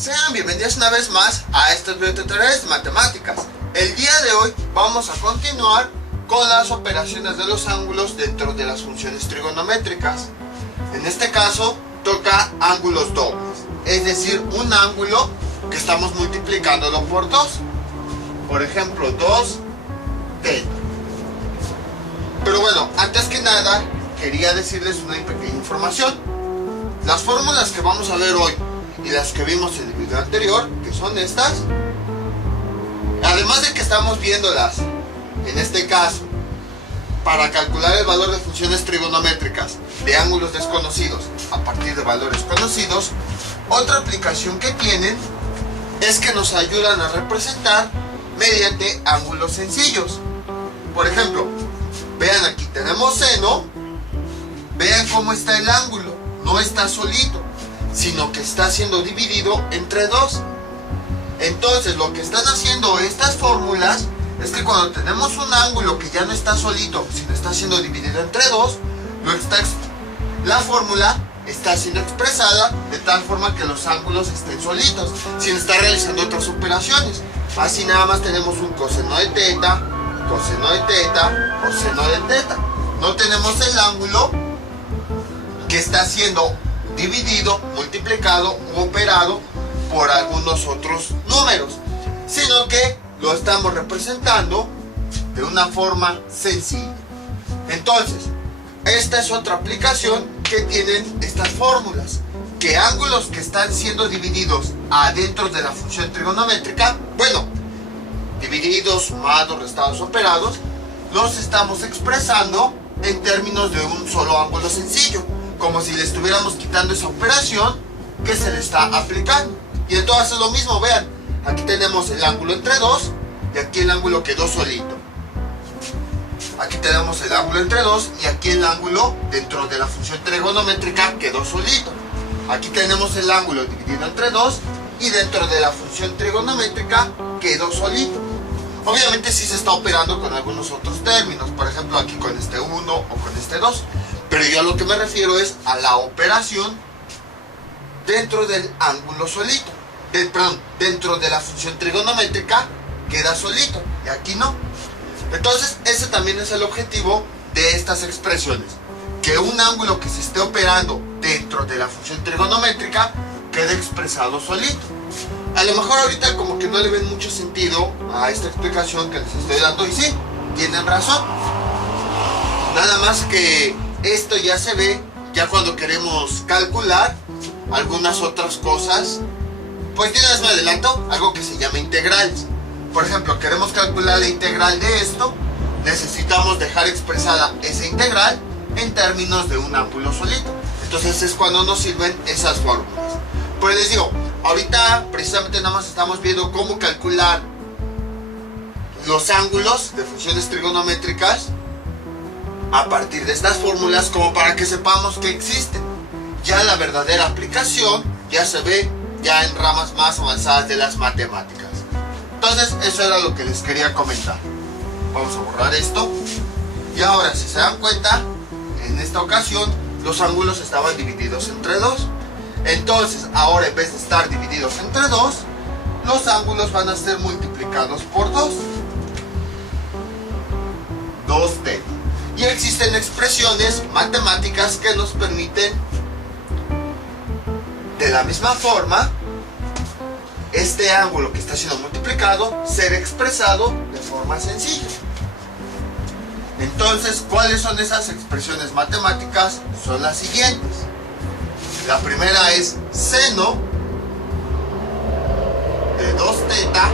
Sean bienvenidos una vez más a estos videotutoriales de matemáticas. El día de hoy vamos a continuar con las operaciones de los ángulos dentro de las funciones trigonométricas. En este caso toca ángulos dobles, es decir, un ángulo que estamos multiplicándolo por 2. Por ejemplo, 2 θ. Pero bueno, antes que nada quería decirles una pequeña información. Las fórmulas que vamos a ver hoy y las que vimos en el video anterior, que son estas, además de que estamos viéndolas en este caso para calcular el valor de funciones trigonométricas de ángulos desconocidos a partir de valores conocidos, otra aplicación que tienen es que nos ayudan a representar mediante ángulos sencillos. Por ejemplo, vean, aquí tenemos seno. Vean cómo está el ángulo, no está solito, sino que está siendo dividido entre 2. Entonces lo que están haciendo estas fórmulas es que cuando tenemos un ángulo que ya no está solito, sino está siendo dividido entre 2, la fórmula está siendo expresada de tal forma que los ángulos estén solitos, sin estar realizando otras operaciones. Así nada más tenemos un coseno de teta, coseno de teta, coseno de teta. No tenemos el ángulo que está siendo dividido, multiplicado u operado por algunos otros números, sino que lo estamos representando de una forma sencilla. Entonces, esta es otra aplicación que tienen estas fórmulas, que ángulos que están siendo divididos adentro de la función trigonométrica, bueno, divididos, sumados, restados, operados, los estamos expresando en términos de un solo ángulo sencillo, como si le estuviéramos quitando esa operación que se le está aplicando. Y entonces es lo mismo, vean, aquí tenemos el ángulo entre 2 y aquí el ángulo quedó solito. Aquí tenemos el ángulo entre 2 y aquí el ángulo dentro de la función trigonométrica quedó solito. Aquí tenemos el ángulo dividido entre 2 y dentro de la función trigonométrica quedó solito. Obviamente sí se está operando con algunos otros términos, por ejemplo aquí con este 1 o con este 2. Pero yo a lo que me refiero es a la operación dentro del ángulo solito. Dentro de la función trigonométrica queda solito y aquí no. Entonces ese también es el objetivo de estas expresiones, que un ángulo que se esté operando dentro de la función trigonométrica quede expresado solito. A lo mejor ahorita como que no le ven mucho sentido a esta explicación que les estoy dando, y sí, tienen razón. Nada más que esto ya se ve ya cuando queremos calcular algunas otras cosas. Pues de una vez me adelanto, algo que se llama integrales. Por ejemplo, queremos calcular la integral de esto, necesitamos dejar expresada esa integral en términos de un ángulo solito. Entonces es cuando nos sirven esas fórmulas. Pues les digo, ahorita precisamente nada más estamos viendo cómo calcular los ángulos de funciones trigonométricas a partir de estas fórmulas, como para que sepamos que existen. Ya la verdadera aplicación ya se ve ya en ramas más avanzadas de las matemáticas. Entonces eso era lo que les quería comentar. Vamos a borrar esto. Y ahora, si se dan cuenta, en esta ocasión los ángulos estaban divididos entre 2. Entonces ahora, en vez de estar divididos entre 2, los ángulos van a ser multiplicados por 2. 2θ. Y existen expresiones matemáticas que nos permiten, de la misma forma, este ángulo que está siendo multiplicado ser expresado de forma sencilla. Entonces, ¿cuáles son esas expresiones matemáticas? Son las siguientes. La primera es seno de 2θ.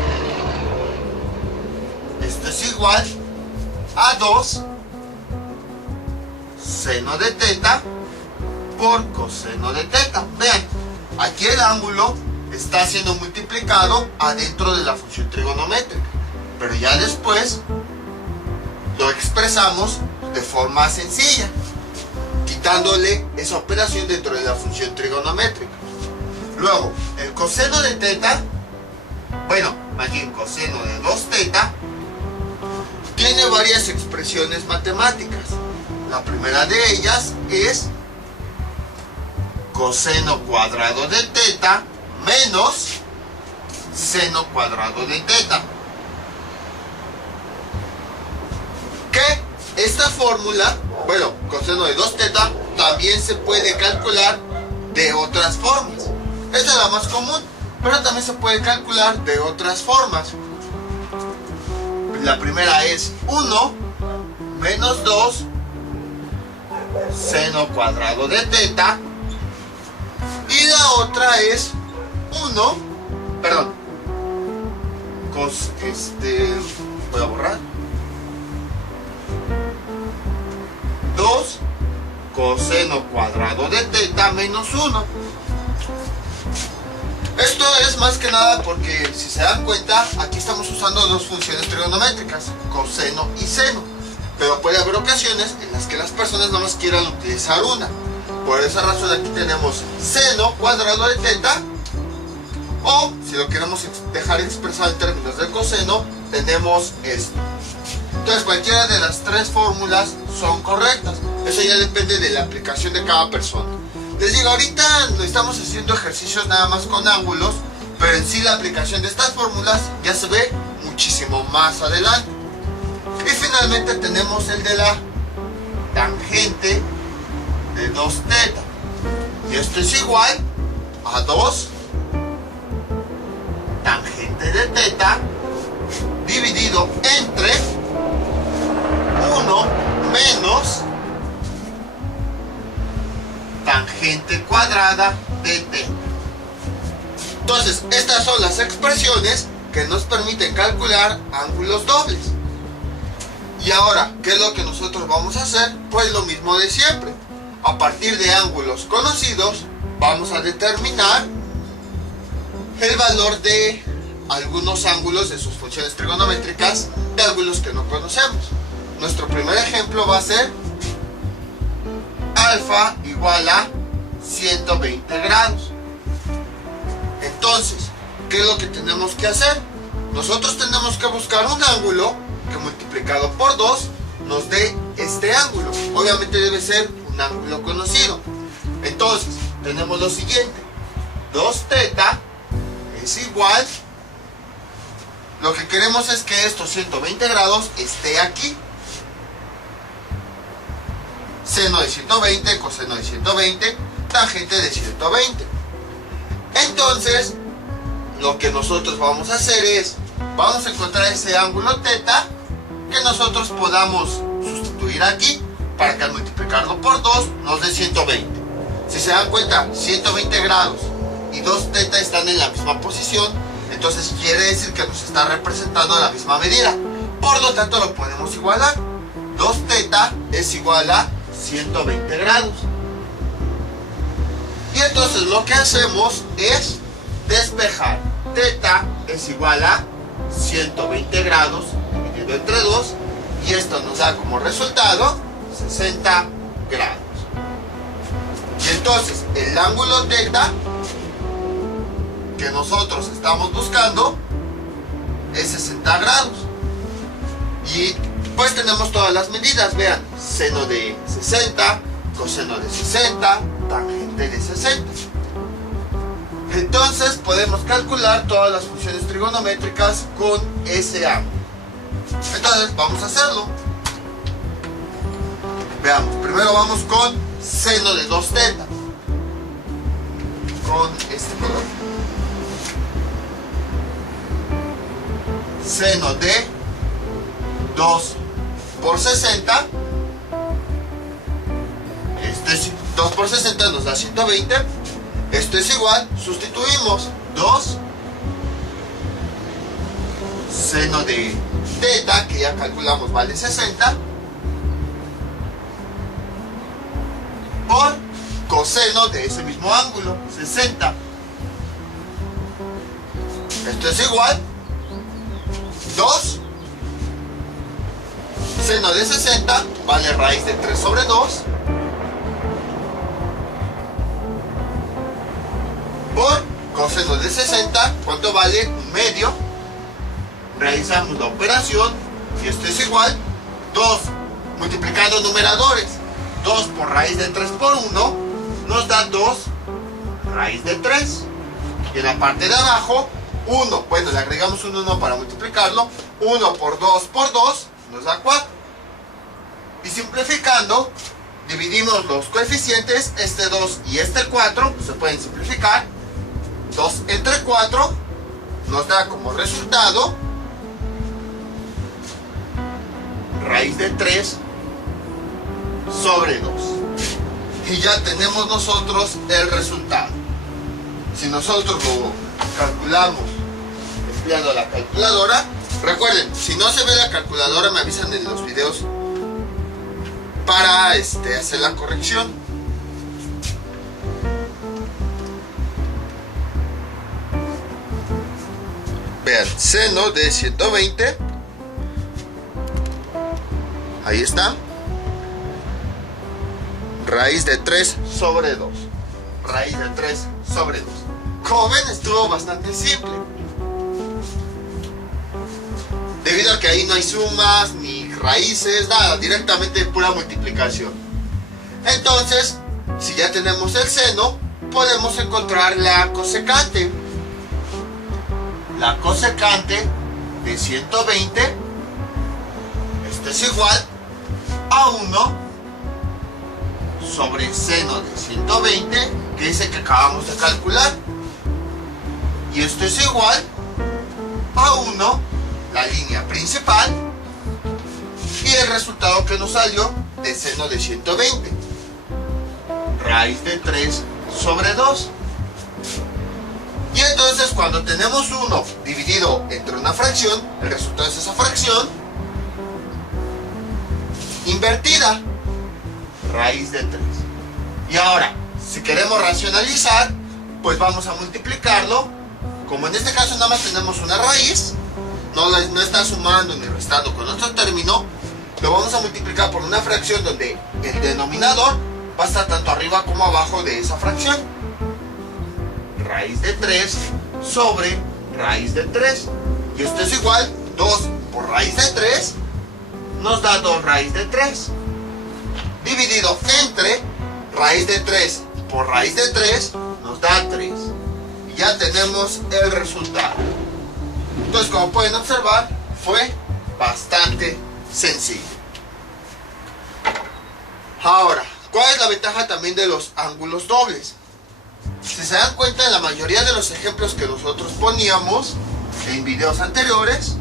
Esto es igual a 2 seno de teta por coseno de teta. Vean, aquí el ángulo está siendo multiplicado adentro de la función trigonométrica, pero ya después lo expresamos de forma sencilla, quitándole esa operación dentro de la función trigonométrica. Luego, el coseno de teta, bueno, más bien coseno de 2θ, tiene varias expresiones matemáticas. La primera de ellas es coseno cuadrado de teta menos seno cuadrado de teta. Que esta fórmula, bueno, coseno de 2 teta, también se puede calcular de otras formas. Esta es la más común, pero también se puede calcular de otras formas. La primera es 1 menos 2 seno cuadrado de teta. Y la otra es 1, perdón, voy a borrar, 2 coseno cuadrado de teta menos 1. Esto es más que nada porque, si se dan cuenta, aquí estamos usando dos funciones trigonométricas, coseno y seno. Pero puede haber ocasiones en las que las personas no más quieran utilizar una. Por esa razón aquí tenemos seno cuadrado de teta, o si lo queremos dejar expresado en términos de coseno, tenemos esto. Entonces cualquiera de las tres fórmulas son correctas. Eso ya depende de la aplicación de cada persona. Les digo, ahorita no estamos haciendo ejercicios nada más con ángulos, pero en sí la aplicación de estas fórmulas ya se ve muchísimo más adelante. Y finalmente tenemos el de la tangente de 2 teta. Y esto es igual a 2 tangente de teta dividido entre 1 menos tangente cuadrada de teta. Entonces, estas son las expresiones que nos permiten calcular ángulos dobles. Y ahora, ¿qué es lo que nosotros vamos a hacer? Pues lo mismo de siempre. A partir de ángulos conocidos, vamos a determinar el valor de algunos ángulos de sus funciones trigonométricas de ángulos que no conocemos. Nuestro primer ejemplo va a ser alfa igual a 120 grados. Entonces, ¿qué es lo que tenemos que hacer? Nosotros tenemos que buscar un ángulo que multiplicado por 2 nos dé este ángulo. Obviamente debe ser un ángulo conocido. Entonces, tenemos lo siguiente. 2 teta es igual, lo que queremos es que estos 120 grados esté aquí. Seno de 120, coseno de 120, tangente de 120. Entonces, lo que nosotros vamos a hacer es, vamos a encontrar ese ángulo teta que nosotros podamos sustituir aquí para que al multiplicarlo por 2 nos dé 120. Si se dan cuenta, 120 grados y 2 teta están en la misma posición, entonces quiere decir que nos está representando la misma medida. Por lo tanto, lo podemos igualar. 2 teta es igual a 120 grados. Y entonces lo que hacemos es despejar. Teta es igual a 120 grados dividido entre 2, y esto nos da como resultado 60 grados. Y entonces el ángulo teta que nosotros estamos buscando es 60 grados. Y pues tenemos todas las medidas, vean, seno de 60, coseno de 60, tangente de 60. Entonces podemos calcular todas las funciones trigonométricas con ese ángulo. Entonces vamos a hacerlo. Veamos, primero vamos con seno de 2 teta, con este color. Seno de 2 por 60, 2 por 60 nos da 120. Esto es igual, sustituimos 2 seno de teta, que ya calculamos vale 60, por coseno de ese mismo ángulo, 60. Esto es igual 2 seno de 60 vale raíz de 3 sobre 2 por coseno de 60, ¿cuánto vale? Un medio. Realizamos la operación y esto es igual 2 multiplicando numeradores, 2 por raíz de 3 por 1 nos da 2 raíz de 3, Y en la parte de abajo, 1. Bueno, le agregamos un 1 para multiplicarlo. 1 por 2 por 2 nos da 4. Y simplificando, dividimos los coeficientes. Este 2 y este 4 se pueden simplificar. 2 entre 4 nos da como resultado raíz de 3 sobre 2. Y ya tenemos nosotros el resultado. Si nosotros lo calculamos empleando la calculadora, recuerden, si no se ve la calculadora me avisan en los videos para hacer la corrección. Vean, seno de 120, ahí está, raíz de 3 sobre 2. Raíz de 3 sobre 2. Como ven, estuvo bastante simple. Debido a que ahí no hay sumas ni raíces, nada, directamente pura multiplicación. Entonces, si ya tenemos el seno, podemos encontrar la cosecante. La cosecante de 120, esto es igual a 1 sobre seno de 120, que es el que acabamos de calcular. Y esto es igual a 1, la línea principal, y el resultado que nos salió de seno de 120, raíz de 3 sobre 2. Y entonces cuando tenemos 1 dividido entre una fracción, el resultado es esa fracción invertida, raíz de 3. Y ahora, si queremos racionalizar, pues vamos a multiplicarlo. Como en este caso nada más tenemos una raíz, no está sumando ni restando con otro término, lo vamos a multiplicar por una fracción donde el denominador va a estar tanto arriba como abajo de esa fracción. Raíz de 3 sobre raíz de 3. Y esto es igual, 2 por raíz de 3 nos da 2 raíz de 3. Dividido entre raíz de 3 por raíz de 3 nos da 3. Y ya tenemos el resultado. Entonces, como pueden observar, fue bastante sencillo. Ahora, ¿cuál es la ventaja también de los ángulos dobles? Si se dan cuenta, en la mayoría de los ejemplos que nosotros poníamos en videos anteriores,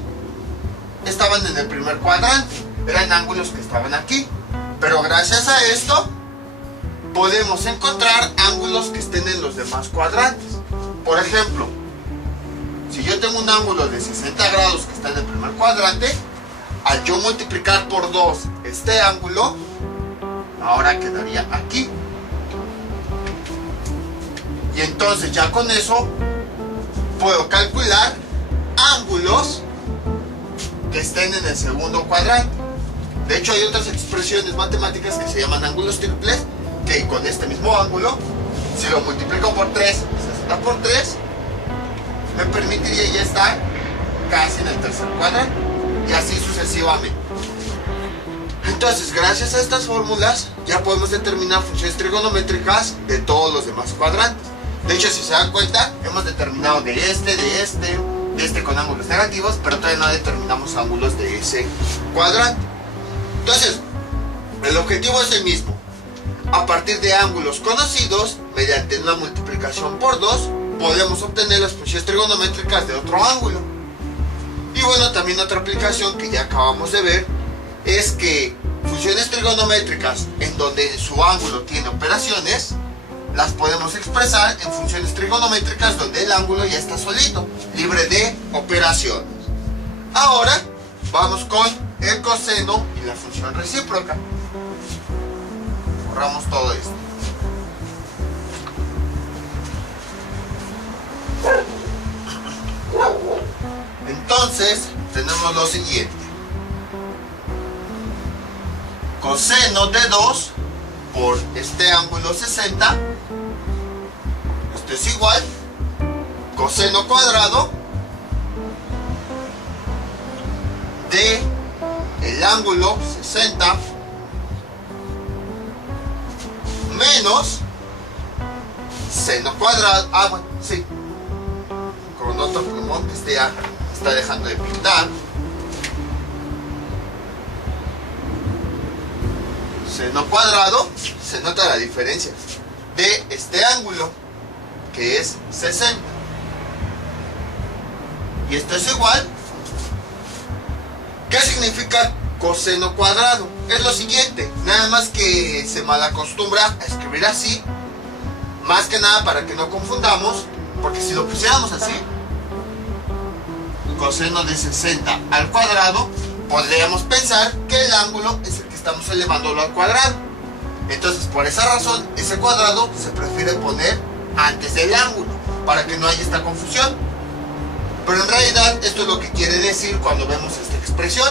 estaban en el primer cuadrante, eran ángulos que estaban aquí. Pero gracias a esto, podemos encontrar ángulos que estén en los demás cuadrantes. Por ejemplo, si yo tengo un ángulo de 60 grados que está en el primer cuadrante, al yo multiplicar por 2 este ángulo, ahora quedaría aquí. Y entonces ya con eso puedo calcular ángulos que estén en el segundo cuadrante. De hecho, hay otras expresiones matemáticas que se llaman ángulos triples, que con este mismo ángulo, si lo multiplico por 3, 60 por 3, me permitiría ya estar casi en el tercer cuadrante, y así sucesivamente. Entonces, gracias a estas fórmulas, ya podemos determinar funciones trigonométricas de todos los demás cuadrantes. De hecho, si se dan cuenta, hemos determinado de este con ángulos negativos, pero todavía no determinamos ángulos de ese cuadrante. Entonces, el objetivo es el mismo. A partir de ángulos conocidos, mediante una multiplicación por 2, podemos obtener las funciones trigonométricas de otro ángulo. Y bueno, también otra aplicación que ya acabamos de ver es que funciones trigonométricas en donde su ángulo tiene operaciones, las podemos expresar en funciones trigonométricas donde el ángulo ya está solito, libre de operaciones. Ahora vamos con el coseno y la función recíproca. Borramos todo esto. Entonces tenemos lo siguiente: coseno de 2 por este ángulo 60, esto es igual, coseno cuadrado de el ángulo 60 menos seno cuadrado, con otro plumón que ya está dejando de pintar. Seno cuadrado, se nota la diferencia de este ángulo, que es 60. Y esto es igual. ¿Qué significa coseno cuadrado? Es lo siguiente, nada más que se malacostumbra a escribir así, más que nada para que no confundamos, porque si lo pusiéramos así, coseno de 60 al cuadrado, podríamos pensar que el ángulo es el que estamos elevándolo al cuadrado. Entonces, por esa razón, ese cuadrado se prefiere poner antes del ángulo, para que no haya esta confusión. Pero en realidad, esto es lo que quiere decir cuando vemos esta expresión.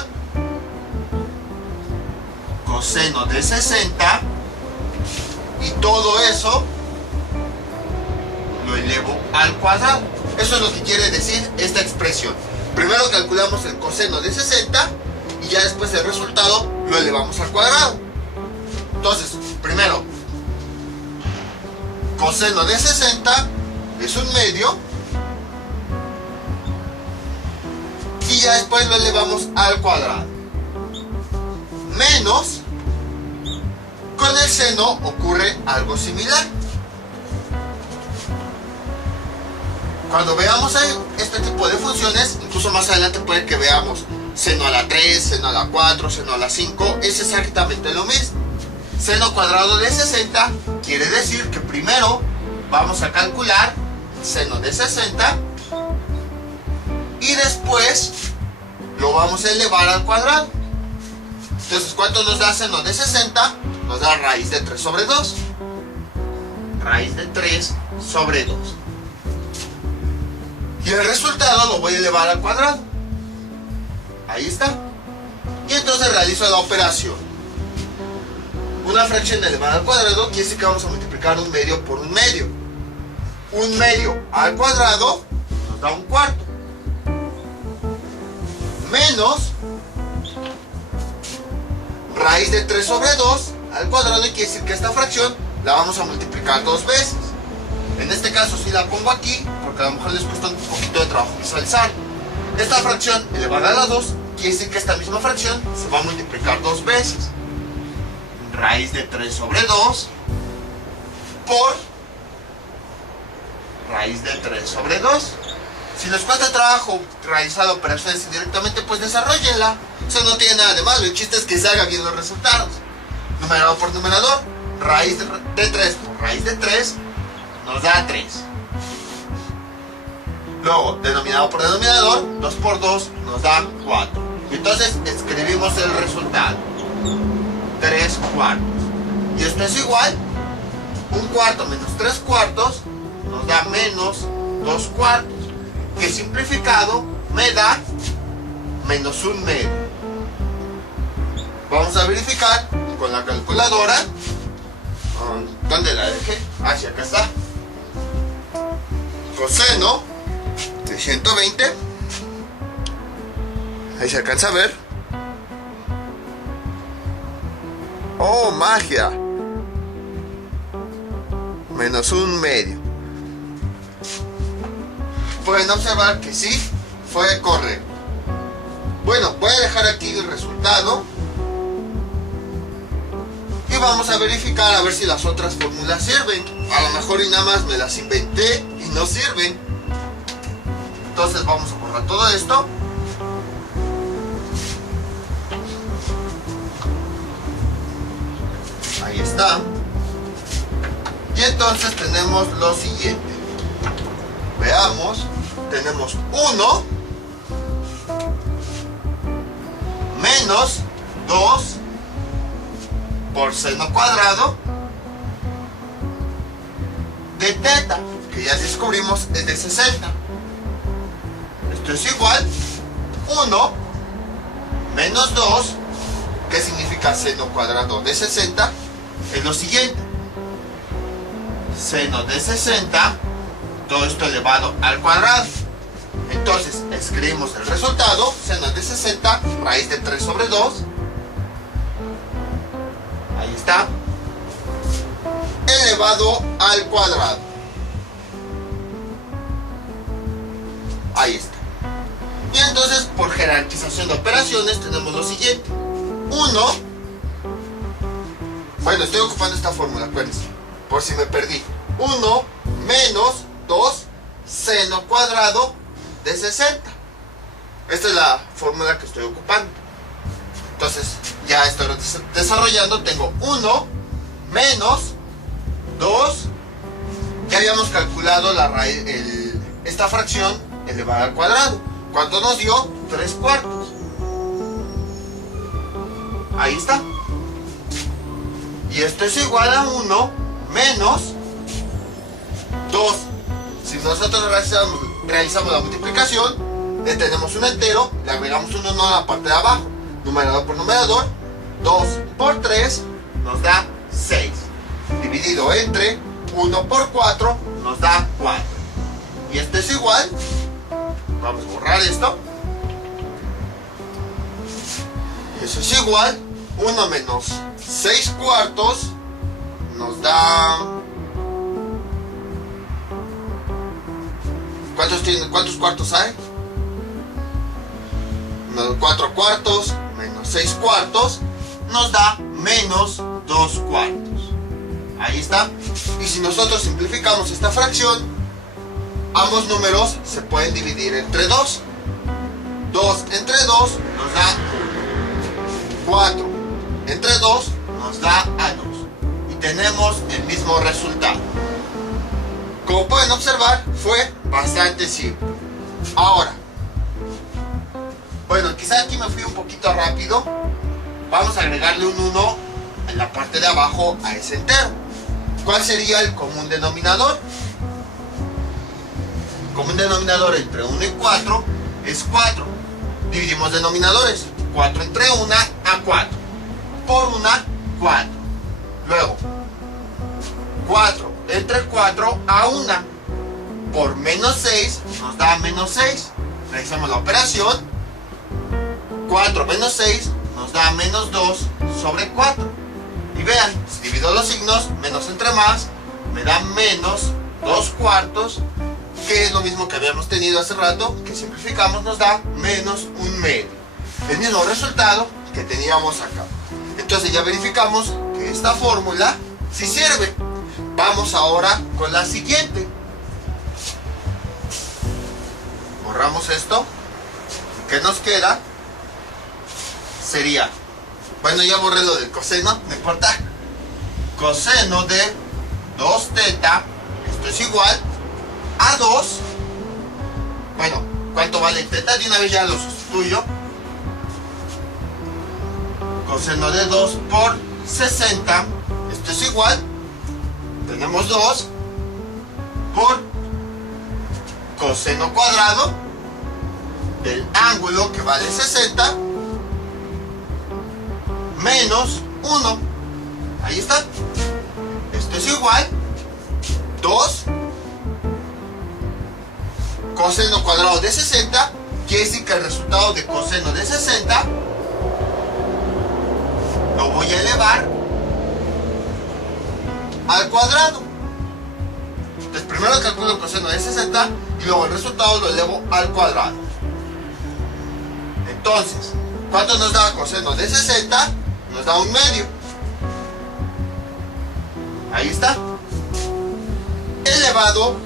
Coseno de 60, y todo eso lo elevo al cuadrado. Eso es lo que quiere decir esta expresión. Primero calculamos el coseno de 60 y ya después el resultado lo elevamos al cuadrado. Entonces, primero, coseno de 60 es 1/2 y ya después lo elevamos al cuadrado. Menos, con el seno ocurre algo similar. Cuando veamos este tipo de funciones, incluso más adelante puede que veamos seno a la 3, seno a la 4, seno a la 5, es exactamente lo mismo. Seno cuadrado de 60 quiere decir que primero vamos a calcular seno de 60 y después lo vamos a elevar al cuadrado. Entonces, ¿cuánto nos da seno de 60? Nos da raíz de 3 sobre 2. Raíz de 3 sobre 2. Y el resultado lo voy a elevar al cuadrado. Ahí está. Y entonces realizo la operación. Una fracción elevada al cuadrado quiere decir que vamos a multiplicar 1/2 por 1/2. 1/2 al cuadrado nos da 1/4. Menos raíz de 3 sobre 2 al cuadrado, y quiere decir que esta fracción la vamos a multiplicar 2 veces. En este caso sí la pongo aquí, porque a lo mejor les cuesta un poquito de trabajo visualizar. Esta fracción elevada a la 2 quiere decir que esta misma fracción se va a multiplicar 2 veces. Raíz de 3 sobre 2 por raíz de 3 sobre 2. Si les cuesta trabajo realizar operaciones indirectamente, pues desarrollenla. Eso no tiene nada de malo. El chiste es que se haga bien los resultados. Numerador por numerador, raíz de 3 por raíz de 3 nos da 3. Luego, denominador por denominador, 2 por 2 nos da 4. Entonces, escribimos el resultado. 3/4. Y esto es igual. 1/4 menos 3/4 nos da menos 2/4. Que simplificado me da menos 1/2. Vamos a verificar con la calculadora. ¿Dónde la dejé? Ah, sí, acá está. Coseno de 120. Ahí se alcanza a ver. ¡Oh, magia! Menos 1/2. Pueden observar que sí, fue correcto. Bueno, voy a dejar aquí el resultado. Y vamos a verificar a ver si las otras fórmulas sirven. A lo mejor y nada más me las inventé y no sirven. Entonces vamos a borrar todo esto. Ahí está. Y entonces tenemos lo siguiente. Veamos. Tenemos 1 menos 2 por seno cuadrado de teta, que ya descubrimos es de 60. Esto es igual 1 menos 2, que significa seno cuadrado de 60, es lo siguiente. Seno de 60, todo esto elevado al cuadrado. Entonces escribimos el resultado. Seno de 60, raíz de 3 sobre 2. Ahí está. Elevado al cuadrado. Ahí está. Y entonces, por jerarquización de operaciones, tenemos lo siguiente. 1, bueno, estoy ocupando esta fórmula, acuérdense, por si me perdí. 1 menos 2 seno cuadrado de 60. Esta es la fórmula que estoy ocupando. Entonces, ya estoy desarrollando. Tengo 1 menos 2. Ya habíamos calculado la raíz, esta fracción elevada al cuadrado. ¿Cuánto nos dio? 3 cuartos. Ahí está. Y esto es igual a 1 menos 2. Si nosotros realizamos la multiplicación, le tenemos un entero, le agregamos un 1 a la parte de abajo. Numerador por numerador, 2 por 3 nos da 6. Dividido entre 1 por 4 nos da 4. Y esto es igual, vamos a borrar esto. Eso es igual, 1 menos 6 cuartos nos da... ¿Cuántos cuartos hay? 4 cuartos menos 6 cuartos nos da menos 2 cuartos. Ahí está. Y si nosotros simplificamos esta fracción, ambos números se pueden dividir entre 2. 2 entre 2 nos da 4. Entre 2 nos da a 2. Y tenemos el mismo resultado. Como pueden observar, fue bastante simple. Ahora, bueno, quizá aquí me fui un poquito rápido. Vamos a agregarle un 1 en la parte de abajo a ese entero. ¿Cuál sería el común denominador? El común denominador entre 1 y 4 es 4. Dividimos denominadores. 4 entre 1 a 4. Por 1, 4. Luego, 4 entre 4 a 1. Por menos 6 nos da menos 6. Realizamos la operación. 4 menos 6 nos da menos 2 sobre 4. Y vean, si divido los signos, menos entre más, me da menos 2 cuartos, que es lo mismo que habíamos tenido hace rato, que simplificamos nos da menos 1 medio. El mismo resultado que teníamos acá. Entonces ya verificamos que esta fórmula sí sirve. Vamos ahora con la siguiente. Borramos esto. ¿Qué nos queda? Sería, bueno, ya borré lo del coseno, no importa. Coseno de 2 teta, esto es igual a 2. Bueno, ¿cuánto vale teta? De una vez ya lo sustituyo. Coseno de 2 por 60, esto es igual. Tenemos 2 por coseno cuadrado del ángulo que vale 60 menos 1. Ahí está. Esto es igual 2 coseno cuadrado de 60. Quiere decir que el resultado de coseno de 60 lo voy a elevar al cuadrado. Entonces primero calculo el coseno de 60 y luego el resultado lo elevo al cuadrado. Entonces, ¿cuánto nos da coseno de 60? Nos da 1 medio. Ahí está. Elevado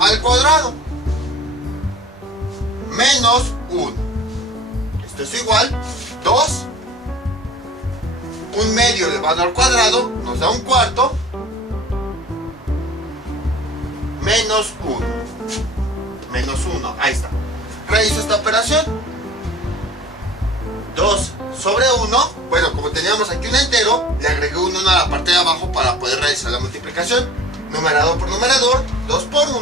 al cuadrado. Menos 1. Esto es igual 2. 1 medio elevado al cuadrado nos da 1 cuarto. Menos 1. Menos 1. Ahí está. Realizo esta operación. 2 sobre 1, bueno, como teníamos aquí un entero, le agregué un 1 a la parte de abajo para poder realizar la multiplicación. Numerador por numerador, 2 por 1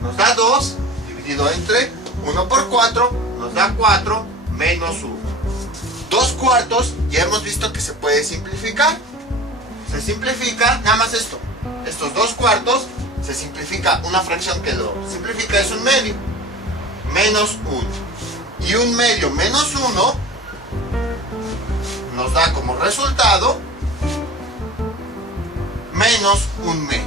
nos da 2, dividido entre 1 por 4 nos da 4 menos 1. 2 cuartos, ya hemos visto que se puede simplificar. Se simplifica, nada más esto. Estos 2 cuartos, se simplifica una fracción que lo simplifica, es 1 medio. Menos 1. Y 1 medio menos 1 nos da como resultado menos 1 medio.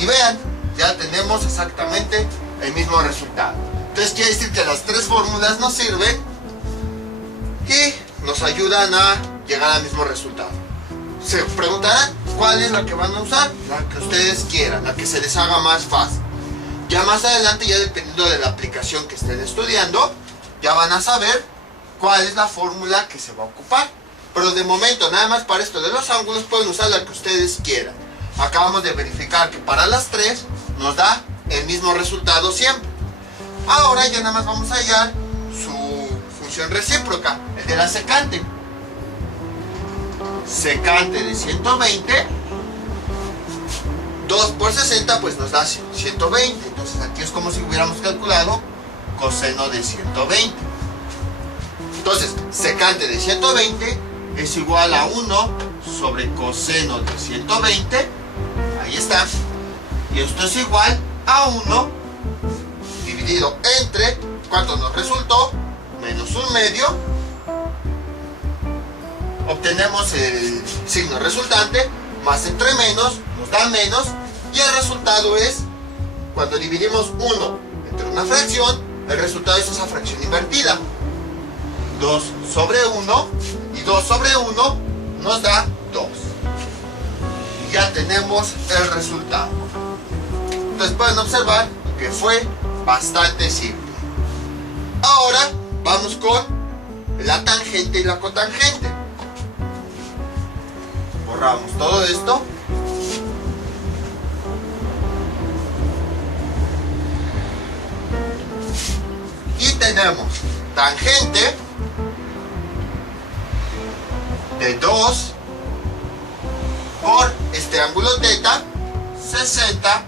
Y vean, ya tenemos exactamente el mismo resultado. Entonces quiere decir que las tres fórmulas nos sirven y nos ayudan a llegar al mismo resultado. Se preguntarán cuál es la que van a usar, la que ustedes quieran, la que se les haga más fácil. Ya más adelante, ya dependiendo de la aplicación que estén estudiando, ya van a saber cuál es la fórmula que se va a ocupar. Pero de momento, nada más para esto de los ángulos, pueden usar la que ustedes quieran. Acabamos de verificar que para las tres nos da el mismo resultado siempre. Ahora ya nada más vamos a hallar su función recíproca, el de la secante. Secante de 120, 2 por 60 pues nos da 120. Entonces aquí es como si hubiéramos calculado coseno de 120. Entonces, secante de 120 es igual a 1 sobre coseno de 120. Ahí está. Y esto es igual a 1 dividido entre, ¿cuánto nos resultó? Menos 1/2. Obtenemos el signo resultante, más entre menos, nos da menos. Y el resultado es, cuando dividimos 1 entre una fracción, el resultado es esa fracción invertida. 2 sobre 1 y 2 sobre 1 nos da 2. Y ya tenemos el resultado. Entonces pueden observar que fue bastante simple. Ahora vamos con la tangente y la cotangente. Borramos todo esto. Y tenemos tangente de 2 por este ángulo θ, 60.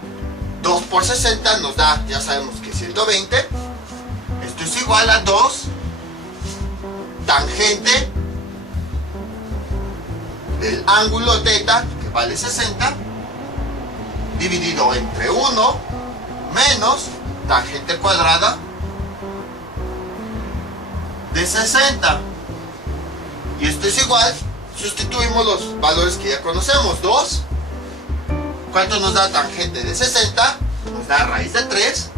2 por 60 nos da, ya sabemos que 120. Esto es igual a 2 tangente del ángulo θ, que vale 60, dividido entre 1 menos tangente cuadrada de 60. Y esto es igual, sustituimos los valores que ya conocemos. 2, ¿cuánto nos da tangente de 60? Nos da raíz de 3,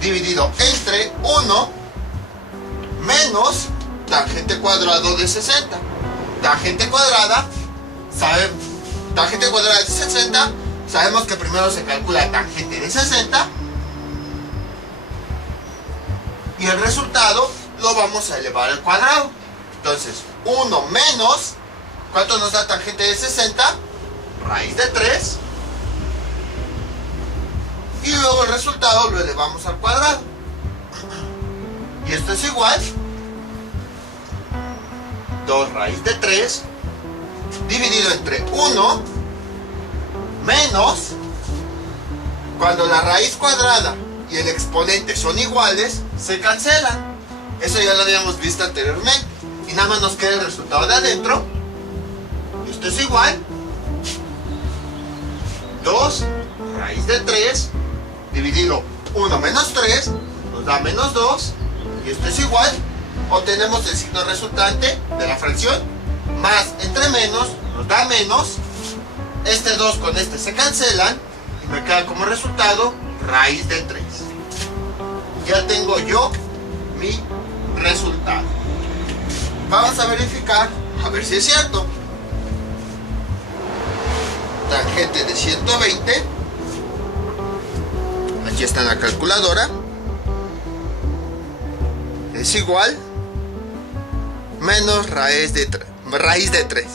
dividido entre 1 menos tangente cuadrado de 60. Tangente cuadrada, tangente cuadrada de 60, sabemos que primero se calcula tangente de 60 y el resultado lo vamos a elevar al cuadrado. Entonces, 1 menos, ¿cuánto nos da tangente de 60? Raíz de 3. Y luego el resultado lo elevamos al cuadrado. Y esto es igual 2 raíz de 3 dividido entre 1 menos, cuando la raíz cuadrada y el exponente son iguales, se cancelan. Eso ya lo habíamos visto anteriormente. Y nada más nos queda el resultado de adentro. Y esto es igual 2 raíz de 3 dividido 1 menos 3 nos da menos 2. Y esto es igual, obtenemos el signo resultante de la fracción, más entre menos nos da menos. Este 2 con este se cancelan y me queda como resultado raíz de 3. Ya tengo yo mi resultado. Vamos a verificar a ver si es cierto. Tangente de 120, aquí está en la calculadora, es igual menos raíz de 3.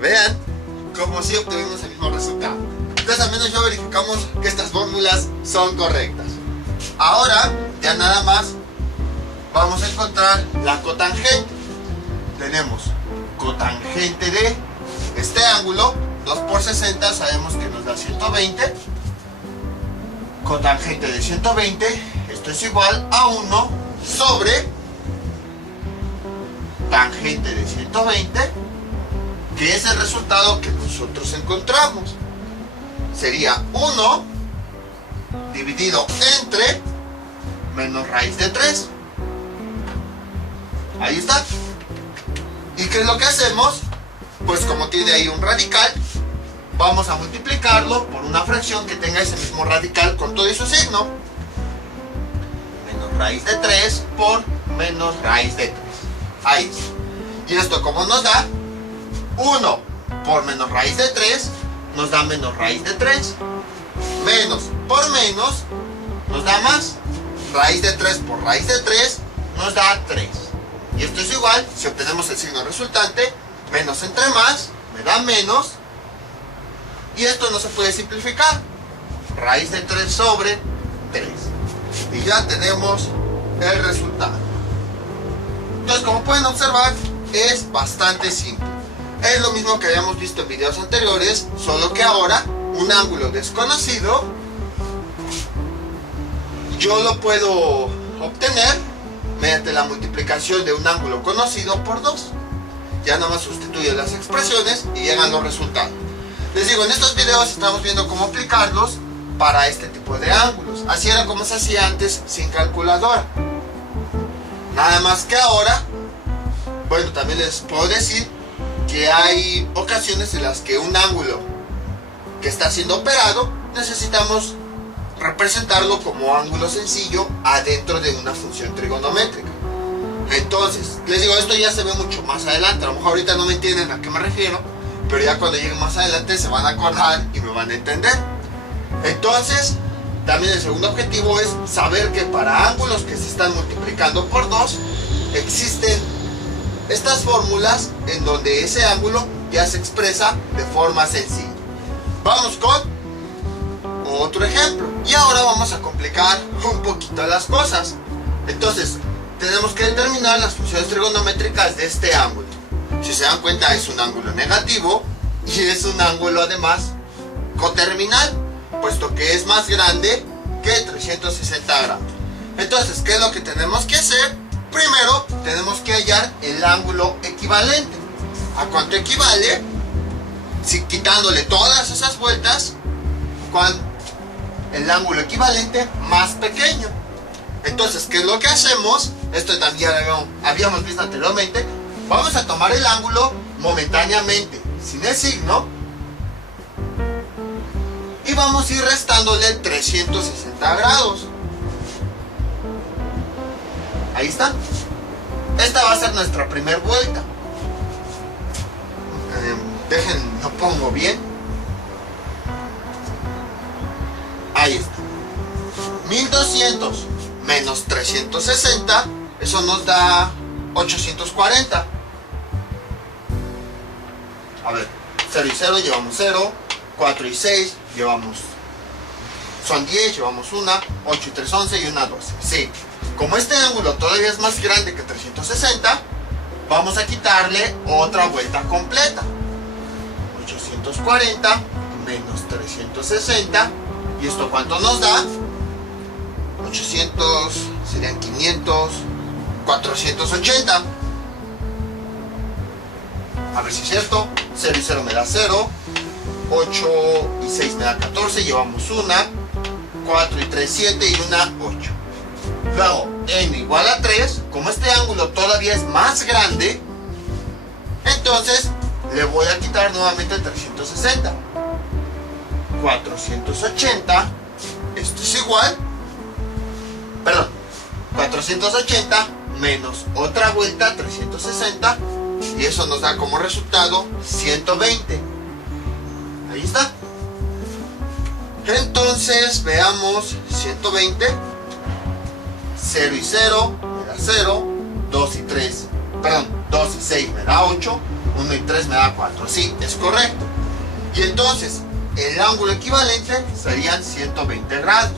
Vean como si obtuvimos el mismo resultado. Entonces al menos ya verificamos que estas fórmulas son correctas. Ahora ya nada más vamos a encontrar la cotangente. Tenemos cotangente de este ángulo, 2 por 60 sabemos que nos da 120. Cotangente de 120, esto es igual a 1 sobre tangente de 120, que es el resultado que nosotros encontramos. Sería 1 dividido entre menos raíz de 3. Ahí está. ¿Y qué es lo que hacemos? Pues como tiene ahí un radical, vamos a multiplicarlo por una fracción que tenga ese mismo radical con todo y su signo. Menos raíz de 3 por menos raíz de 3. Ahí está. ¿Y esto cómo nos da? 1 por menos raíz de 3 nos da menos raíz de 3. Menos por menos nos da más. Raíz de 3 por raíz de 3 nos da 3. Y esto es igual, si obtenemos el signo resultante, menos entre más me da menos. Y esto no se puede simplificar. Raíz de 3 sobre 3. Y ya tenemos el resultado. Entonces, como pueden observar, es bastante simple. Es lo mismo que habíamos visto en videos anteriores, solo que ahora un ángulo desconocido yo lo puedo obtener mediante la multiplicación de un ángulo conocido por 2. Ya nada más sustituyen las expresiones y llegan los resultados. Les digo, en estos videos estamos viendo cómo aplicarlos para este tipo de ángulos. Así era como se hacía antes sin calculadora. Nada más que ahora, bueno, también les puedo decir que hay ocasiones en las que un ángulo que está siendo operado necesitamos representarlo como ángulo sencillo adentro de una función trigonométrica. Entonces, les digo, esto ya se ve mucho más adelante. A lo mejor ahorita no me entienden a qué me refiero, pero ya cuando lleguen más adelante se van a acordar y me van a entender. Entonces, también el segundo objetivo es saber que para ángulos que se están multiplicando por 2 existen estas fórmulas en donde ese ángulo ya se expresa de forma sencilla. Vamos con otro ejemplo. Y ahora vamos a complicar un poquito las cosas. Entonces, tenemos que determinar las funciones trigonométricas de este ángulo. Si se dan cuenta, es un ángulo negativo y es un ángulo además coterminal, puesto que es más grande que 360 grados. Entonces, ¿qué es lo que tenemos que hacer? Primero, tenemos que hallar el ángulo equivalente. ¿A cuánto equivale? Si quitándole todas esas vueltas, ¿cuál? El ángulo equivalente más pequeño. Entonces, ¿qué es lo que hacemos? Esto también habíamos visto anteriormente. Vamos a tomar el ángulo momentáneamente, sin el signo, y vamos a ir restándole 360 grados. Ahí está. Esta va a ser nuestra primera vuelta. Lo pongo bien. Ahí está. 1200 menos 360, eso nos da 840. A ver, 0 y 0 llevamos 0, 4 y 6 llevamos, son 10, llevamos 1, 8 y 3, 11 y 1, 12. Sí, como este ángulo todavía es más grande que 360, vamos a quitarle otra vuelta completa. 840 menos 360, ¿y esto cuánto nos da? 800 serían 500, 480. A ver si es cierto. 0 y 0 me da 0, 8 y 6 me da 14, llevamos 1, 4 y 3, 7 y 1, 8. Luego, n igual a 3, como este ángulo todavía es más grande, entonces le voy a quitar nuevamente el 360. 480, esto es igual, perdón, 480 menos otra vuelta 360, y eso nos da como resultado 120. Ahí está. Entonces veamos, 120, 0 y 0 me da 0, 2 y 3, perdón, 2 y 6 me da 8, 1 y 3 me da 4. Sí, es correcto. Y entonces el ángulo equivalente serían 120 grados.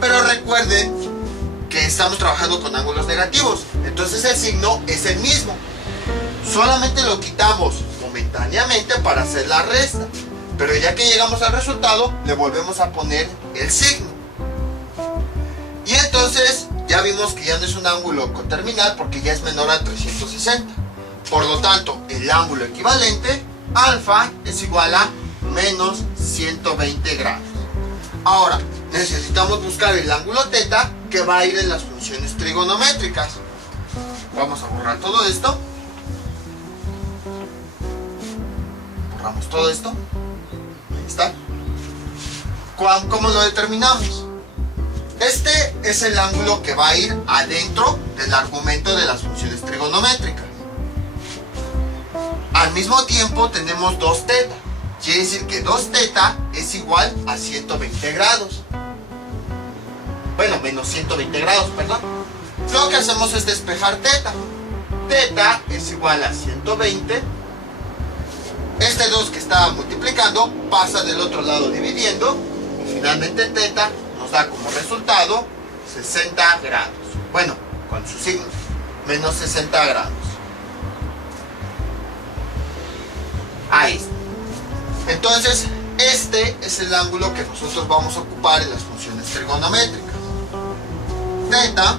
Pero recuerden que estamos trabajando con ángulos negativos, entonces el signo es el mismo. Solamente lo quitamos momentáneamente para hacer la resta, pero ya que llegamos al resultado le volvemos a poner el signo. Y entonces ya vimos que ya no es un ángulo coterminal porque ya es menor a 360. Por lo tanto, el ángulo equivalente, alfa, es igual a menos 120 grados. Ahora, necesitamos buscar el ángulo teta que va a ir en las funciones trigonométricas. Vamos a borrar todo esto. Borramos todo esto. ¿Está? ¿Cómo lo determinamos? Este es el ángulo que va a ir adentro del argumento de las funciones trigonométricas. Al mismo tiempo tenemos 2 teta. Quiere decir que 2 teta es igual a 120 grados. Bueno, menos 120 grados, perdón. Lo que hacemos es despejar teta. Teta es igual a 120. Este 2 que está multiplicando pasa del otro lado dividiendo. Y finalmente teta nos da como resultado 60 grados. Bueno, con su signo. Menos 60 grados. Ahí está. Entonces, este es el ángulo que nosotros vamos a ocupar en las funciones trigonométricas. Teta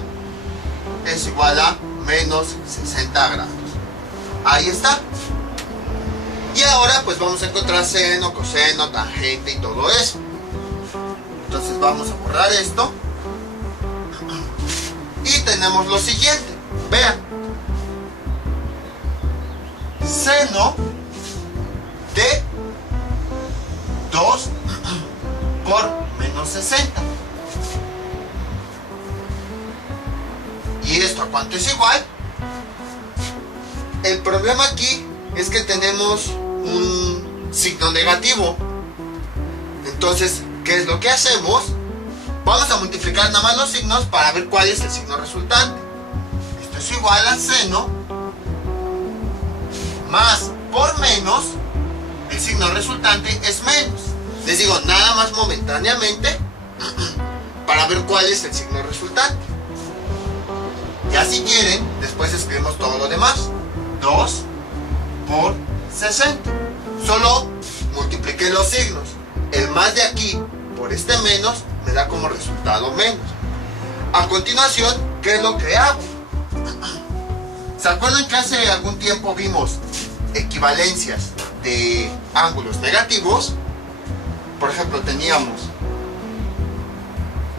es igual a menos 60 grados. Ahí está. Y ahora pues vamos a encontrar seno, coseno, tangente y todo eso. Entonces vamos a borrar esto. Y tenemos lo siguiente. Vean. Seno de 2 por menos 60. ¿Y esto a cuánto es igual? El problema aquí es que tenemos un signo negativo. Entonces, ¿qué es lo que hacemos? Vamos a multiplicar nada más los signos para ver cuál es el signo resultante. Esto es igual a seno más por menos, el signo resultante es menos. Les digo, nada más momentáneamente para ver cuál es el signo resultante. Ya si quieren, después escribimos todo lo demás. 2 por 60. Solo multipliqué los signos. El más de aquí por este menos me da como resultado menos. A continuación, ¿qué es lo que hago? ¿Se acuerdan que hace algún tiempo vimos equivalencias de ángulos negativos? Por ejemplo, teníamos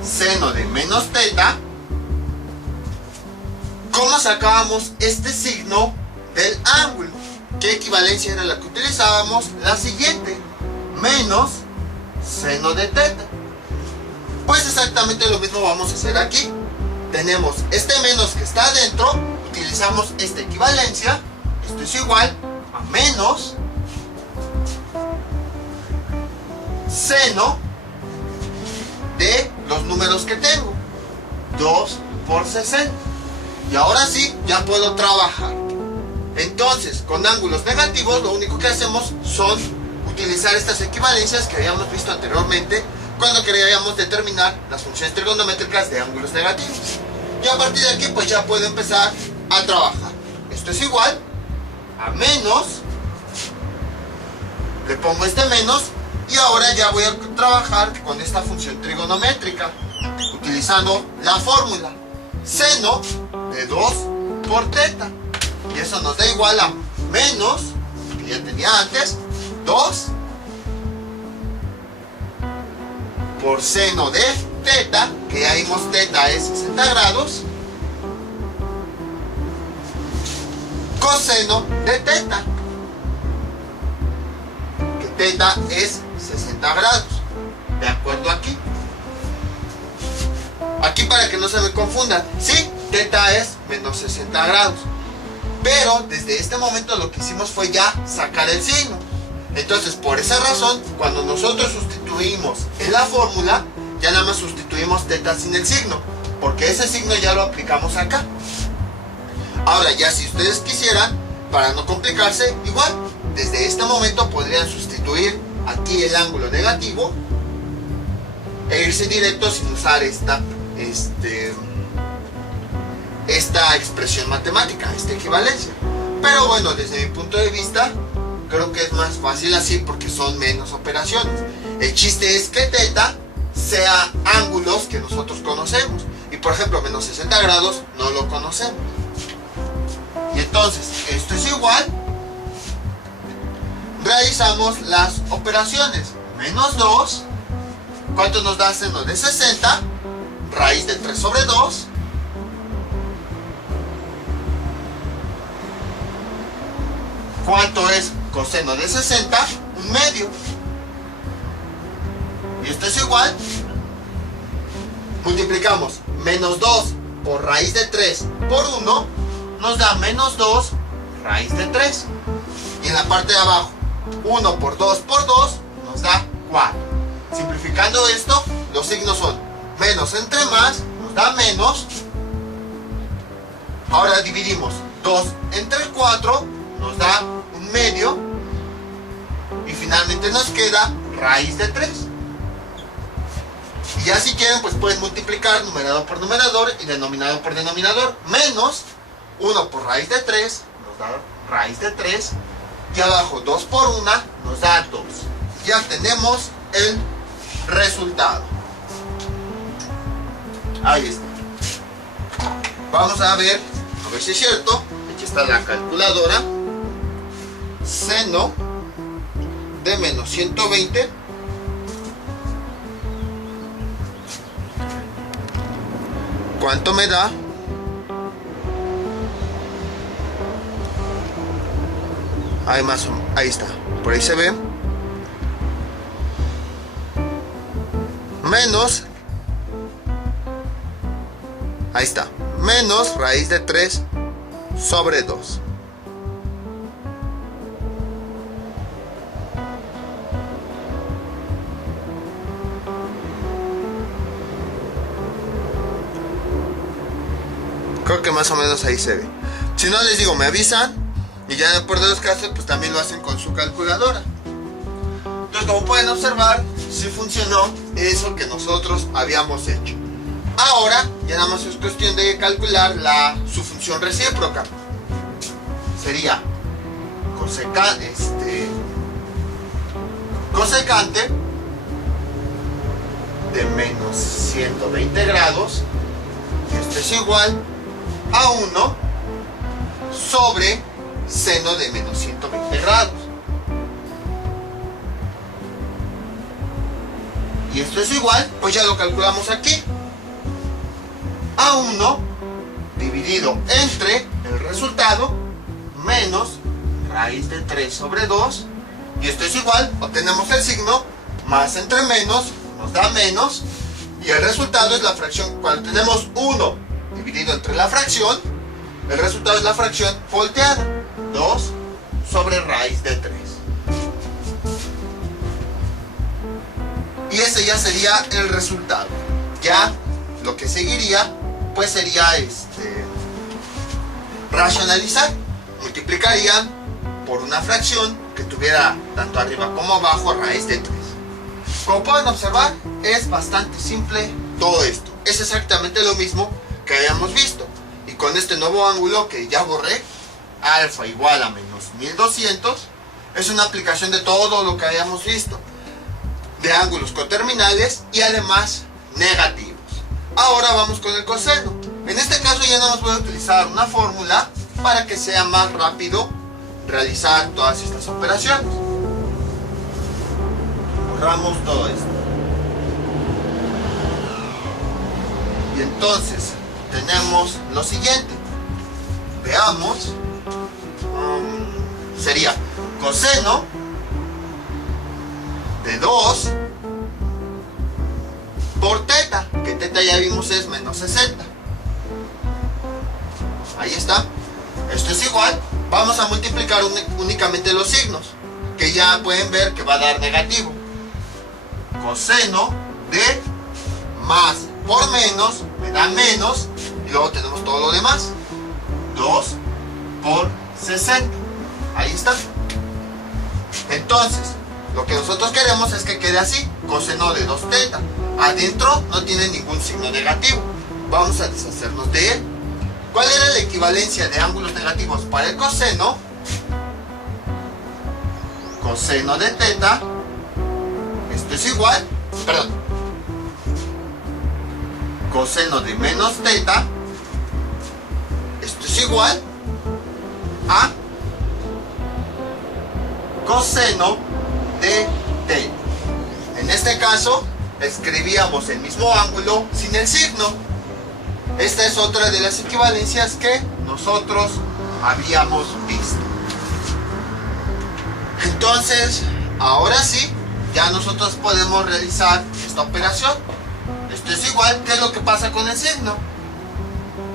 seno de menos teta. ¿Cómo sacábamos este signo del ángulo? ¿Qué equivalencia era la que utilizábamos? La siguiente, menos seno de teta. Pues exactamente lo mismo vamos a hacer aquí. Tenemos este menos que está adentro, utilizamos esta equivalencia. Esto es igual a menos seno de los números que tengo, 2 por 60. Y ahora sí, ya puedo trabajar. Entonces, con ángulos negativos, lo único que hacemos son utilizar estas equivalencias que habíamos visto anteriormente cuando queríamos determinar las funciones trigonométricas de ángulos negativos. Y a partir de aquí, pues ya puedo empezar a trabajar. Esto es igual a menos, le pongo este menos, y ahora ya voy a trabajar con esta función trigonométrica, utilizando la fórmula seno de 2 por teta. Y eso nos da igual a menos, que ya tenía antes, 2 por seno de teta, que ya vimos teta es 60 grados, coseno de teta, que teta es 60 grados. ¿De acuerdo aquí? Aquí para que no se me confundan, sí, teta es menos 60 grados. Pero desde este momento lo que hicimos fue ya sacar el signo. Entonces, por esa razón, cuando nosotros sustituimos en la fórmula, ya nada más sustituimos teta sin el signo, porque ese signo ya lo aplicamos acá. Ahora, ya si ustedes quisieran, para no complicarse, igual, desde este momento podrían sustituir aquí el ángulo negativo e irse directo sin usar esta expresión matemática, esta equivalencia. Pero bueno, desde mi punto de vista, creo que es más fácil así porque son menos operaciones. El chiste es que teta sea ángulos que nosotros conocemos. Y por ejemplo, menos 60 grados no lo conocemos. Y entonces, esto es igual. Realizamos las operaciones. Menos 2. ¿Cuánto nos da seno de 60? Raíz de 3 sobre 2. ¿Cuánto es coseno de 60? Un medio. esto es igual, multiplicamos menos 2 por raíz de 3 por 1, nos da menos 2 raíz de 3. Y en la parte de abajo, 1 por 2 por 2 nos da 4. Simplificando esto, los signos son menos entre más, nos da menos. Ahora dividimos 2 entre 4, nos da un medio. Y finalmente nos queda raíz de 3. Y ya si quieren, pues pueden multiplicar numerador por numerador y denominador por denominador. Menos 1 por raíz de 3 nos da raíz de 3. Y abajo 2 por 1 nos da 2. Ya tenemos el resultado. Ahí está. Vamos a ver si es cierto. Aquí está la calculadora. Seno de menos 120 ¿cuánto me da? Ahí más o menos, ahí está, por ahí se ve. Menos, ahí está, menos raíz de 3 sobre 2. Creo que más o menos ahí se ve. Si no, les digo, me avisan. Y ya de acuerdo a los casos, pues también lo hacen con su calculadora. Entonces, como pueden observar, sí funcionó eso que nosotros habíamos hecho. Ahora, ya nada más es cuestión de calcular su función recíproca. Sería cosecante de menos 120 grados. Y esto es igual a 1 sobre seno de menos 120 grados. Y esto es igual, pues ya lo calculamos aquí, a 1 dividido entre el resultado menos raíz de 3 sobre 2. Y esto es igual, obtenemos el signo, más entre menos nos da menos. Y el resultado es la fracción, cuando tenemos 1 dividido entre la fracción, el resultado es la fracción volteada, 2 sobre raíz de 3. Y ese ya sería el resultado. Ya lo que seguiría, pues sería racionalizar. Multiplicarían por una fracción que tuviera tanto arriba como abajo raíz de 3. Como pueden observar, es bastante simple todo esto. Es exactamente lo mismo que habíamos visto. Y con este nuevo ángulo que ya borré, alfa igual a menos 1200, es una aplicación de todo lo que habíamos visto, de ángulos coterminales y además negativos. Ahora vamos con el coseno. En este caso ya no nos voy a utilizar una fórmula para que sea más rápido realizar todas estas operaciones. Borramos todo esto. Y entonces tenemos lo siguiente. Veamos. Sería coseno de 2 por teta, que teta ya vimos es menos 60. Ahí está. Esto es igual. Vamos a multiplicar únicamente los signos, que ya pueden ver que va a dar negativo. Coseno de más por menos me da menos, y luego tenemos todo lo demás. 2 por 60. Ahí está. Entonces, lo que nosotros queremos es que quede así, coseno de 2 teta. Adentro no tiene ningún signo negativo. Vamos a deshacernos de él. ¿Cuál era la equivalencia de ángulos negativos para el coseno? Coseno de teta. Esto es igual, perdón, coseno de menos teta. Esto es igual a coseno de teta. En este caso, escribíamos el mismo ángulo sin el signo. Esta es otra de las equivalencias que nosotros habíamos visto. Entonces, ahora sí, ya nosotros podemos realizar esta operación. Esto es igual. ¿Qué es lo que pasa con el signo?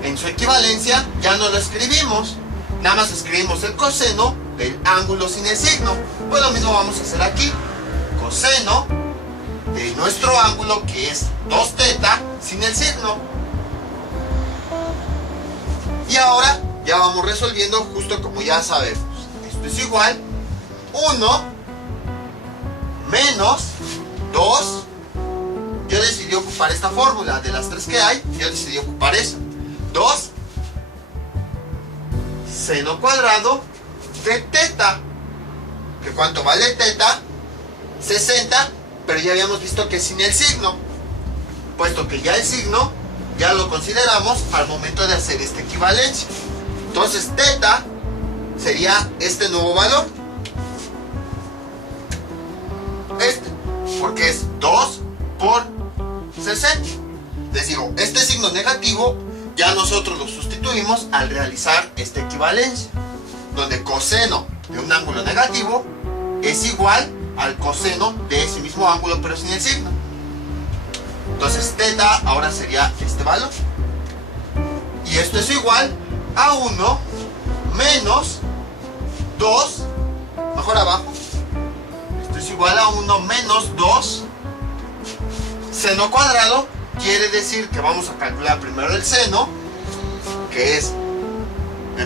En su equivalencia ya no lo escribimos. Nada más escribimos el coseno del ángulo sin el signo. Pues lo mismo vamos a hacer aquí. Coseno de nuestro ángulo, que es 2θ sin el signo. Y ahora ya vamos resolviendo justo como ya sabemos. Esto es igual 1 menos 2. Yo decidí ocupar esta fórmula. De las tres que hay, yo decidí ocupar esa. 2 seno cuadrado de θ. ¿Que cuánto vale θ? 60, pero ya habíamos visto que sin el signo. Puesto que ya el signo ya lo consideramos al momento de hacer esta equivalencia. Entonces θ sería este nuevo valor. Este, porque es 2 por 60. Les digo, este signo negativo ya nosotros lo sustituimos al realizar esta equivalencia, donde coseno de un ángulo negativo es igual al coseno de ese mismo ángulo pero sin el signo. Entonces θ ahora sería este valor. Y esto es igual a 1 menos 2, mejor abajo. Esto es igual a 1 menos 2 seno cuadrado. Quiere decir que vamos a calcular primero el seno, que es,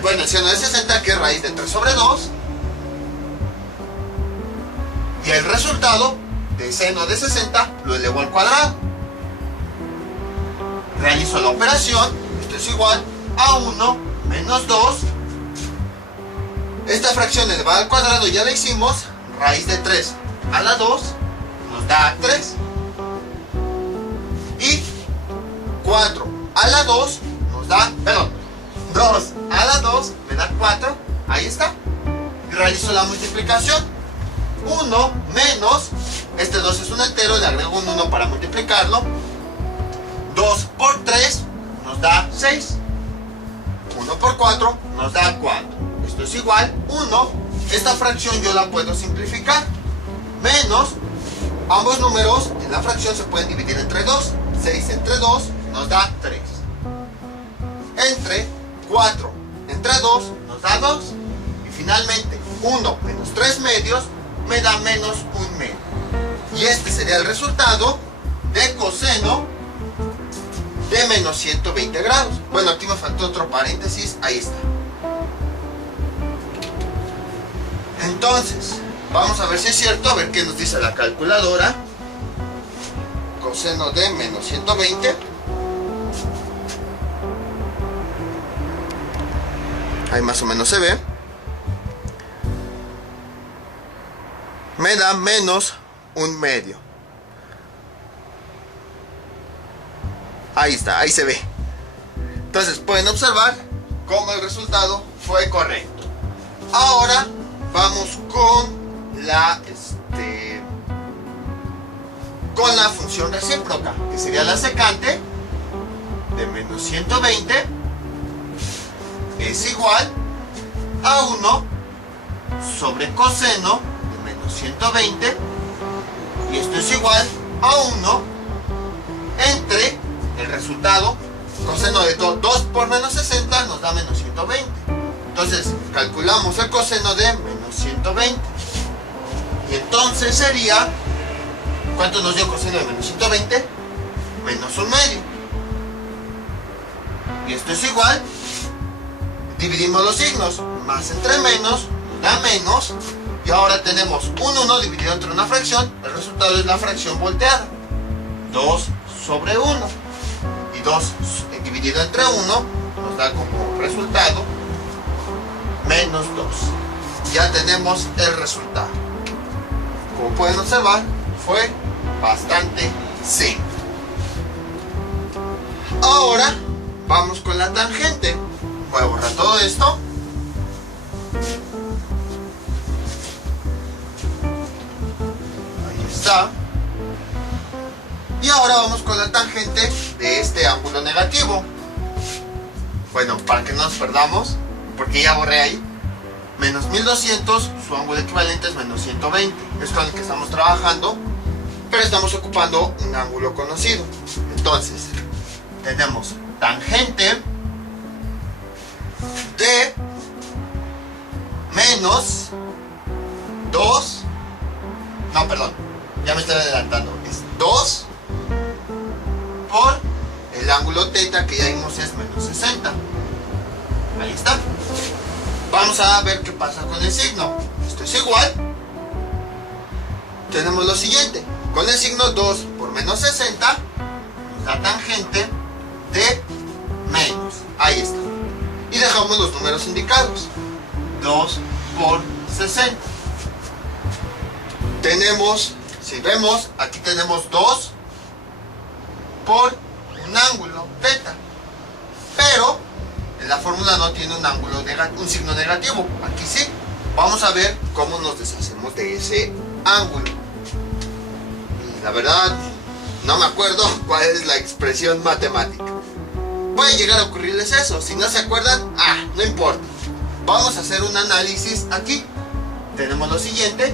bueno, el seno de 60, que es raíz de 3 sobre 2. Y el resultado de seno de 60 lo elevo al cuadrado. Realizo la operación. Esto es igual a 1 menos 2. Esta fracción elevada al cuadrado ya la hicimos. Raíz de 3 a la 2 nos da 3. Y 4 a la 2 nos da, perdón, 2 a la 2 me da 4. Ahí está. Y realizo la multiplicación. 1 menos, este 2 es un entero, le agrego un 1 para multiplicarlo. 2 por 3 nos da 6. 1 por 4 nos da 4. Esto es igual 1. Esta fracción yo la puedo simplificar. Menos, ambos números en la fracción se pueden dividir entre 2. 6 entre 2 nos da 3. Entre 4 entre 2 nos da 2. Y finalmente 1 menos 3 medios me da menos 1 medio. Y este sería el resultado de coseno de menos 120 grados. Bueno, aquí me faltó otro paréntesis. Ahí está. Entonces, vamos a ver si es cierto. A ver qué nos dice la calculadora. Coseno de menos 120. Ahí más o menos se ve. Me da menos 1 medio. Ahí está, ahí se ve. Entonces pueden observar cómo el resultado fue correcto. Ahora vamos con la función recíproca, que sería la secante de menos 120 es igual a 1 sobre coseno de menos 120, y esto es igual a 1 entre el resultado, coseno de 2 por menos 60 nos da menos 120. Entonces calculamos el coseno de menos 120. Y entonces sería, ¿cuánto nos dio coseno de menos 120? Menos 1 medio. Y esto es igual, dividimos los signos, más entre menos nos da menos. Y ahora tenemos un 1 dividido entre una fracción. El resultado es la fracción volteada, 2 sobre 1. Y 2 dividido entre 1 nos da como resultado menos 2. Ya tenemos el resultado. Como pueden observar, fue bastante simple. Ahora vamos con la tangente. Voy a borrar todo esto. Ahí está. Y ahora vamos con la tangente de este ángulo negativo. Bueno, para que no nos perdamos, porque ya borré ahí. Menos 1200, su ángulo equivalente es menos 120. Es con el que estamos trabajando. pero estamos ocupando un ángulo conocido. Entonces, tenemos tangente de menos 2, no, perdón, ya me estoy adelantando, es 2 por el ángulo θ, que ya vimos es menos 60. Ahí está. Vamos a ver qué pasa con el signo. Esto es igual. Tenemos lo siguiente. Con el signo 2 por menos 60 nos da tangente de menos. Ahí está. Y dejamos los números indicados. 2 por 60. Tenemos, si vemos, aquí tenemos 2 por un ángulo θ. Pero en la fórmula no tiene un signo negativo. Aquí sí. Vamos a ver cómo nos deshacemos de ese ángulo. Y la verdad, no me acuerdo cuál es la expresión matemática. Puede llegar a ocurrirles eso. Si no se acuerdan, no importa. Vamos a hacer un análisis aquí. Tenemos lo siguiente.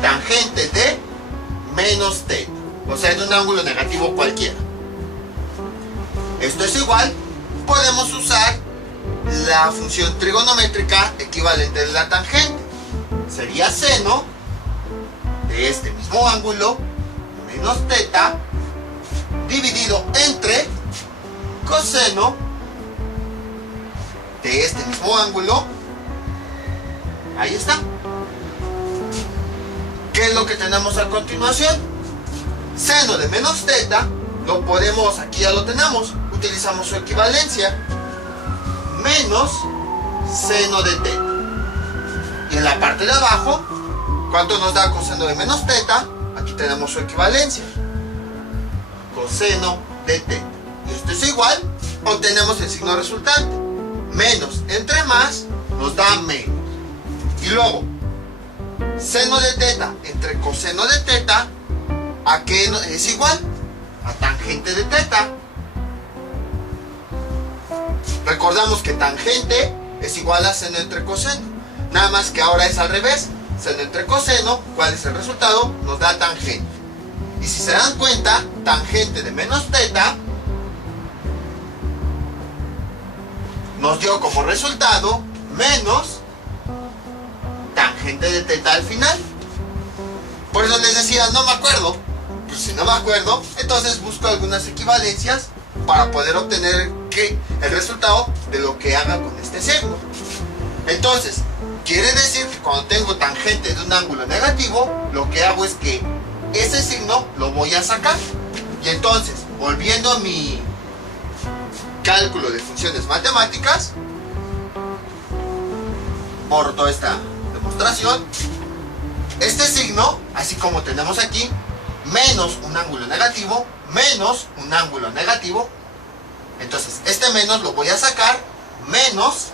Tangente de menos θ. O sea, en un ángulo negativo cualquiera. Esto es igual. Podemos usar la función trigonométrica equivalente de la tangente. Sería seno de este mismo ángulo menos θ dividido entre coseno de este mismo ángulo. Ahí está. ¿Qué es lo que tenemos a continuación? Seno de menos θ lo podemos, aquí ya lo tenemos, utilizamos su equivalencia, menos seno de θ. Y en la parte de abajo, ¿cuánto nos da coseno de menos θ? Aquí tenemos su equivalencia, coseno de θ. Y esto es igual, obtenemos el signo resultante. Menos entre más nos da menos. Y luego, seno de θ entre coseno de θ, ¿a qué es igual? A tangente de θ. Recordamos que tangente es igual a seno entre coseno. Nada más que ahora es al revés. Seno entre coseno, ¿cuál es el resultado? Nos da tangente. Y si se dan cuenta, tangente de menos θ nos dio como resultado menos tangente de θ al final. Por eso les decía, no me acuerdo. Pues si no me acuerdo, entonces busco algunas equivalencias para poder obtener el resultado de lo que haga con este signo. Entonces, quiere decir que cuando tengo tangente de un ángulo negativo, lo que hago es que ese signo lo voy a sacar. Y entonces, volviendo a mi cálculo de funciones matemáticas, borro toda esta demostración. Este signo, así como tenemos aquí, menos un ángulo negativo, menos un ángulo negativo. Entonces, este menos lo voy a sacar, menos,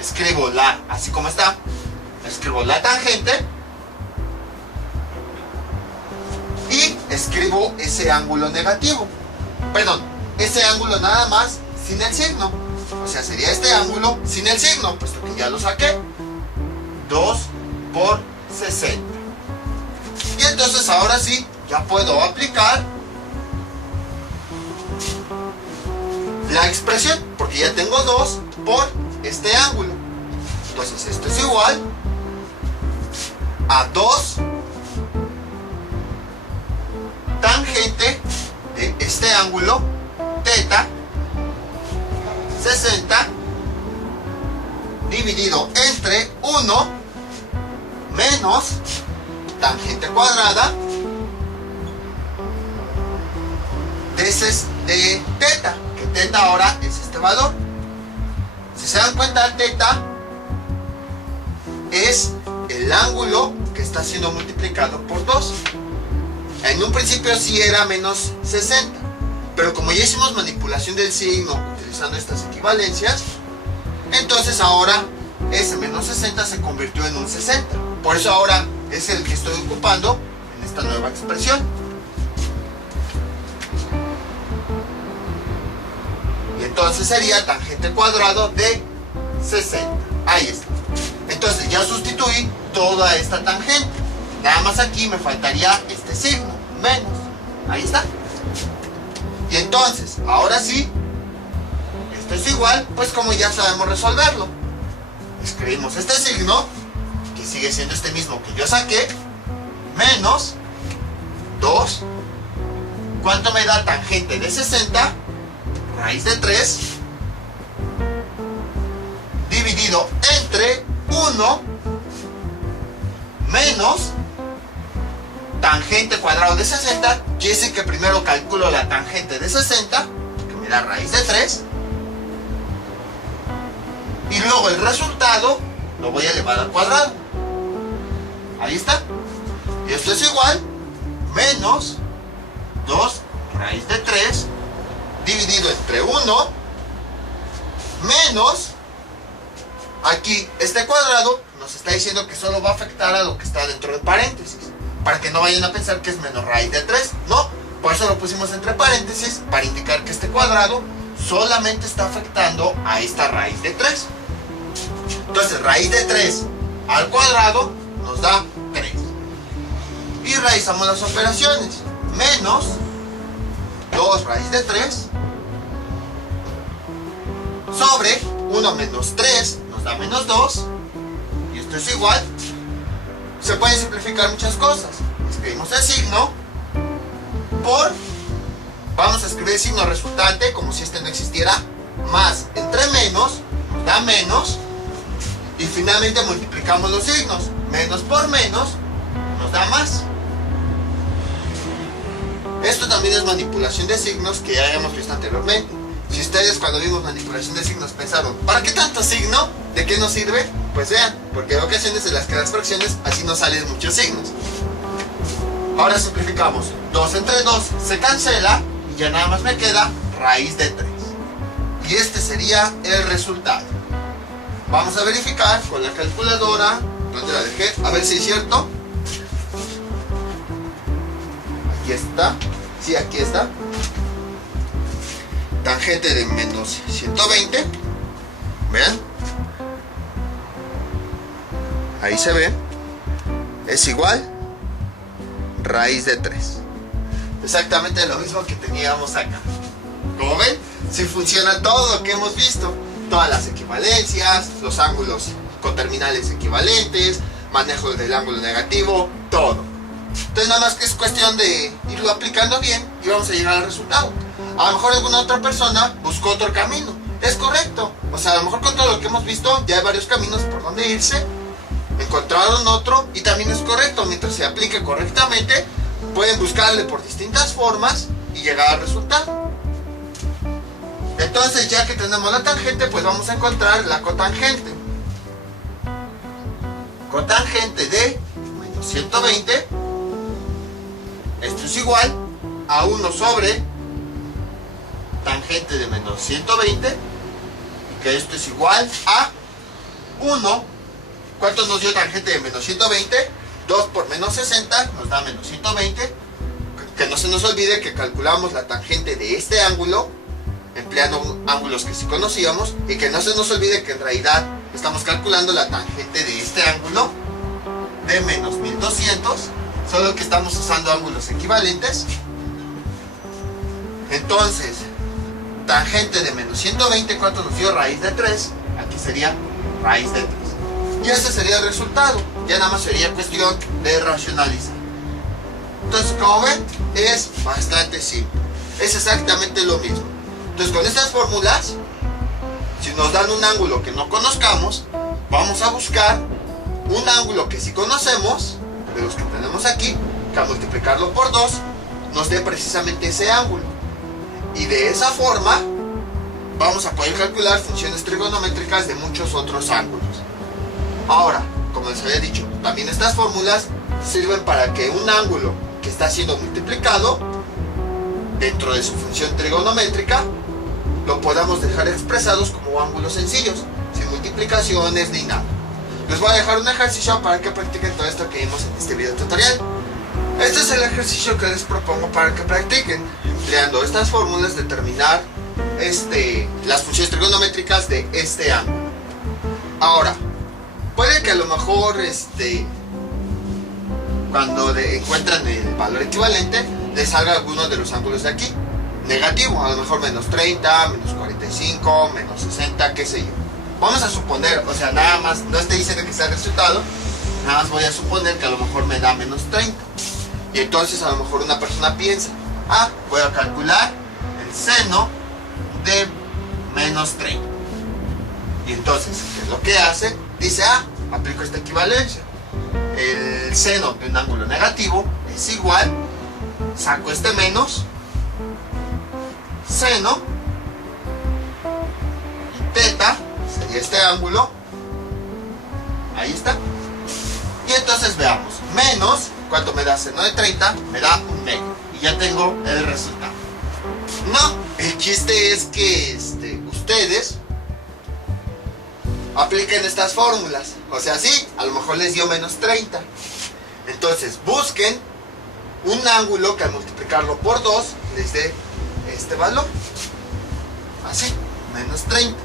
escribo la, así como está, escribo la tangente y escribo ese ángulo negativo. Perdón, ese ángulo nada más sin el signo. O sea, sería este ángulo sin el signo, puesto que ya lo saqué. 2 por 60. Y entonces ahora sí, ya puedo aplicar la expresión, porque ya tengo 2 por este ángulo. Entonces esto es igual a 2 tangente de este ángulo θ 60 dividido entre 1 menos tangente cuadrada de θ, que θ ahora es este valor. Si se dan cuenta, θ es el ángulo que está siendo multiplicado por 2. En un principio sí era menos 60, pero como ya hicimos manipulación del signo utilizando estas equivalencias, entonces ahora ese menos 60 se convirtió en un 60. Por eso ahora es el que estoy ocupando en esta nueva expresión. Y entonces sería tangente cuadrado de 60. Ahí está. Entonces ya sustituí toda esta tangente. Nada más aquí me faltaría este signo. menos. Ahí está. Y entonces, ahora sí, esto es igual, pues como ya sabemos resolverlo. Escribimos este signo, que sigue siendo este mismo que yo saqué, menos 2. ¿Cuánto me da tangente de 60? Raíz de 3 dividido entre 1 menos tangente cuadrado de 60. Quiere decir que primero calculo la tangente de 60, que me da raíz de 3, y luego el resultado lo voy a elevar al cuadrado. Ahí está. Y esto es igual menos 2 raíz de 3 dividido entre 1 menos, aquí este cuadrado nos está diciendo que solo va a afectar a lo que está dentro de paréntesis, para que no vayan a pensar que es menos raíz de 3, no, por eso lo pusimos entre paréntesis, para indicar que este cuadrado solamente está afectando a esta raíz de 3. Entonces raíz de 3 al cuadrado nos da 3. Y realizamos las operaciones. Menos 2 raíz de 3 sobre 1 menos 3 nos da menos 2. Y esto es igual. Se pueden simplificar muchas cosas. Escribimos el signo por, vamos a escribir el signo resultante como si este no existiera, más entre menos nos da menos, y finalmente multiplicamos los signos. Menos por menos nos da más. Esto también es manipulación de signos, que ya habíamos visto anteriormente. Si ustedes cuando vimos manipulación de signos pensaron, ¿para qué tanto signo? ¿De qué nos sirve? Pues vean, porque hay ocasiones en las que las fracciones así no salen muchos signos. Ahora simplificamos. 2 entre 2 se cancela y ya nada más me queda raíz de 3. Y este sería el resultado. Vamos a verificar con la calculadora. ¿Dónde la dejé? A ver si es cierto. Aquí está. Sí, aquí está. Tangente de menos 120. Vean. Ahí se ve. Es igual raíz de 3. Exactamente lo mismo que teníamos acá. Como ven, sí funciona todo lo que hemos visto. Todas las equivalencias, los ángulos con terminales equivalentes, manejo del ángulo negativo, todo. Entonces nada más que es cuestión de irlo aplicando bien y vamos a llegar al resultado. A lo mejor alguna otra persona buscó otro camino. Es correcto. O sea, a lo mejor con todo lo que hemos visto ya hay varios caminos por donde irse. Encontraron otro y también es correcto. Mientras se aplique correctamente, pueden buscarle por distintas formas y llegar al resultado. Entonces, ya que tenemos la tangente, pues vamos a encontrar la cotangente. Cotangente de menos 120. Esto es igual a 1 sobre tangente de menos 120. Que esto es igual a 1. ¿Cuánto nos dio tangente de menos 120? 2 por menos 60 nos da menos 120. Que no se nos olvide que calculamos la tangente de este ángulo empleando ángulos que sí conocíamos, y que no se nos olvide que en realidad estamos calculando la tangente de este ángulo de menos 1200, solo que estamos usando ángulos equivalentes. Entonces, tangente de menos 120, ¿cuánto nos dio? Raíz de 3. Aquí sería raíz de 3. Y ese sería el resultado. Ya nada más sería cuestión de racionalizar. Entonces, como ven, es bastante simple. Es exactamente lo mismo. Entonces, con estas fórmulas, si nos dan un ángulo que no conozcamos, vamos a buscar un ángulo que sí conocemos, de los que tenemos aquí, que al multiplicarlo por 2, nos dé precisamente ese ángulo. Y de esa forma, vamos a poder calcular funciones trigonométricas de muchos otros ángulos. Ahora, como les había dicho, también estas fórmulas sirven para que un ángulo que está siendo multiplicado dentro de su función trigonométrica lo podamos dejar expresados como ángulos sencillos, sin multiplicaciones ni nada. Les voy a dejar un ejercicio para que practiquen todo esto que vimos en este video tutorial. Este es el ejercicio que les propongo para que practiquen, empleando estas fórmulas, determinar las funciones trigonométricas de este ángulo. Ahora, puede que a lo mejor cuando encuentran el valor equivalente, les salga alguno de los ángulos de aquí negativo, a lo mejor menos 30, menos 45, menos 60, qué sé yo. Vamos a suponer, o sea, nada más, no estoy diciendo que sea el resultado, nada más voy a suponer que a lo mejor me da menos 30. Y entonces a lo mejor una persona piensa, voy a calcular el seno de menos 30. Y entonces, ¿qué es lo que hace? Dice, aplico esta equivalencia. El seno de un ángulo negativo es igual, saco este menos, seno, y teta, sería este ángulo, ahí está. Y entonces veamos, menos, ¿cuánto me da seno de 30? Me da un medio, y ya tengo el resultado. No, el chiste es que ustedes apliquen estas fórmulas. O sea, sí, a lo mejor les dio menos 30. Entonces, busquen un ángulo que al multiplicarlo por 2 les dé este valor. Así, menos 30.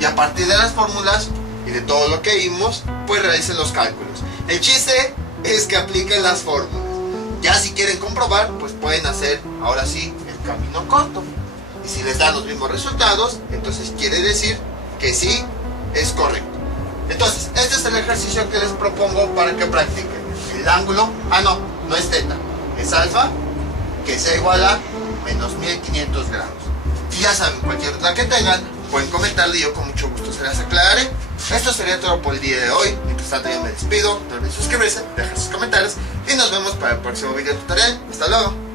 Y a partir de las fórmulas y de todo lo que vimos, pues realicen los cálculos. El chiste es que apliquen las fórmulas. Ya si quieren comprobar, pues pueden hacer ahora sí el camino corto. Y si les dan los mismos resultados, entonces quiere decir que sí es correcto. Entonces, este es el ejercicio que les propongo para que practiquen. El ángulo, no es teta, es alfa, que sea igual a menos 1500 grados. Y ya saben, cualquier duda que tengan, pueden comentarle y yo con mucho gusto se las aclararé. Esto sería todo por el día de hoy. Mientras tanto, yo me despido. No olviden suscribirse, dejar sus comentarios y nos vemos para el próximo video tutorial. Hasta luego.